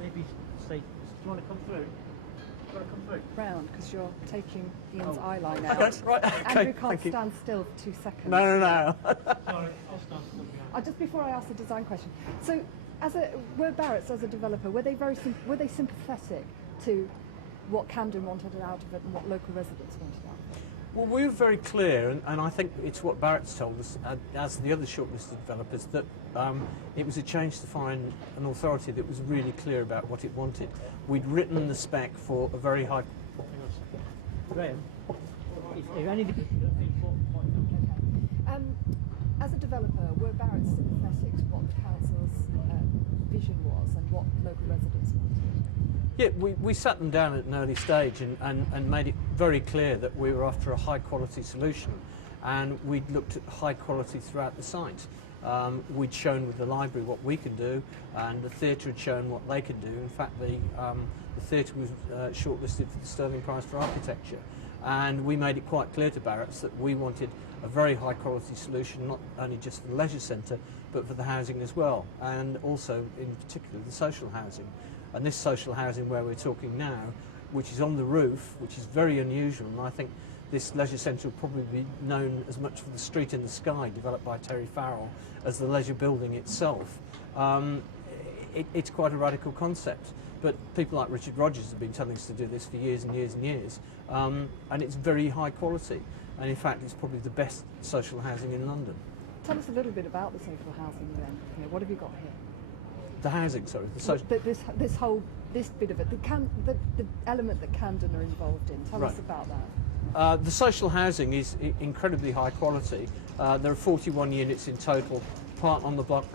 maybe say, do you want to come through? Do you want to come through? Round, because you're taking Ian's eye line Okay, out. right, Andrew okay, can't thank you. stand still for 2 seconds. No. Sorry, I'll stand still behind. Just before I ask the design question, so were Barratt's as a developer, were they sympathetic to what Camden wanted out of it and what local residents wanted out of it? Well, we were very clear, and I think it's what Barratt's told us, as the other shortlisted developers, that it was a change to find an authority that was really clear about what it wanted. We'd written the spec for a very high... Graham, if any... As a developer, were Barratt's sympathetic to what the council's vision was and what local residents wanted? Yeah, we sat them down at an early stage and made it very clear that we were after a high quality solution, and we'd looked at high quality throughout the site. We'd shown with the library what we could do, and the theatre had shown what they could do. In fact, the theatre was shortlisted for the Sterling Prize for Architecture, and we made it quite clear to Barratt's that we wanted a very high quality solution, not only just for the leisure centre, but for the housing as well, and also in particular the social housing. And this social housing where we're talking now, which is on the roof, which is very unusual, and I think this leisure centre will probably be known as much for the street in the sky developed by Terry Farrell as the leisure building itself. It's quite a radical concept, but people like Richard Rogers have been telling us to do this for years and years and years, and it's very high quality, and in fact it's probably the best social housing in London. Tell us a little bit about the social housing then. What have you got here? The housing, sorry. The social... This bit of it, the element that Camden are involved in. Tell us about that. The social housing is incredibly high quality. There are 41 units in total, part on the block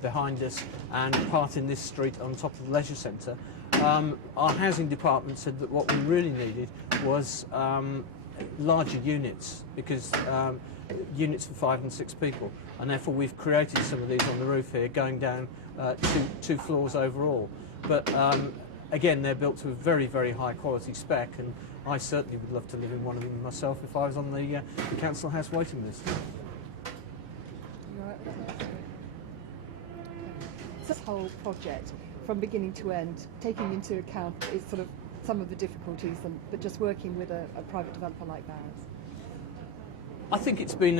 behind us and part in this street on top of the leisure centre. Our housing department said that what we really needed was larger units, because units for 5 and 6 people, and therefore we've created some of these on the roof here, going down two floors overall. But again, they're built to a very, very high quality spec, and I certainly would love to live in one of them myself if I was on the council house waiting list. This whole project, from beginning to end, taking into account is sort of some of the difficulties, but just working with a private developer like Barratt's. I think it's been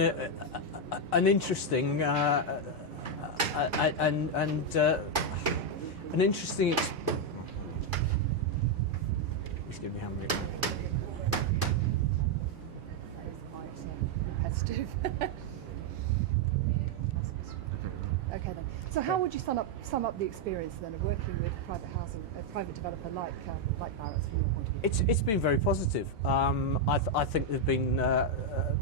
an interesting an interesting. Excuse me, how many? That is quite repetitive. Okay then. So how would you sum up the experience then of working with private housing, a private developer like Barratt's from your point of view? It's been very positive. I think there've been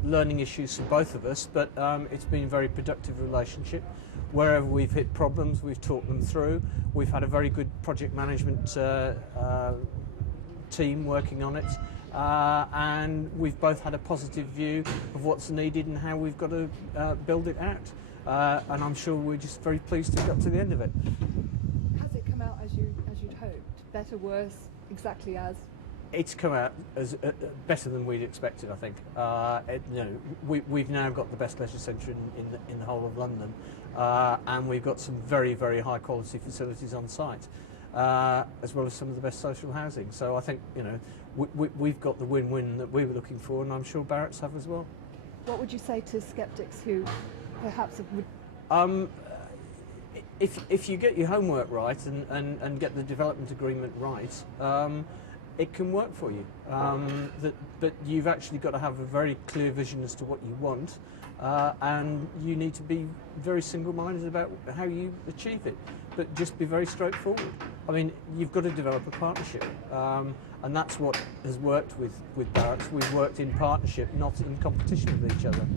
learning issues for both of us, but it's been a very productive relationship. Wherever we've hit problems, we've talked them through. We've had a very good project management team working on it, and we've both had a positive view of what's needed and how we've got to build it out. And I'm sure we're just very pleased to have got to the end of it. Has it come out as you'd hoped? Better, worse, exactly as? It's come out as better than we'd expected, I think. We've now got the best leisure centre in the whole of London, and we've got some very, very high quality facilities on site, as well as some of the best social housing. So I think we've got the win-win that we were looking for, and I'm sure Barratt's have as well. What would you say to sceptics who perhaps would? If you get your homework right and get the development agreement right, it can work for you. But you've actually got to have a very clear vision as to what you want, and you need to be very single-minded about how you achieve it. But just be very straightforward. I mean, you've got to develop a partnership, and that's what has worked with Barratt's. We've worked in partnership, not in competition with each other.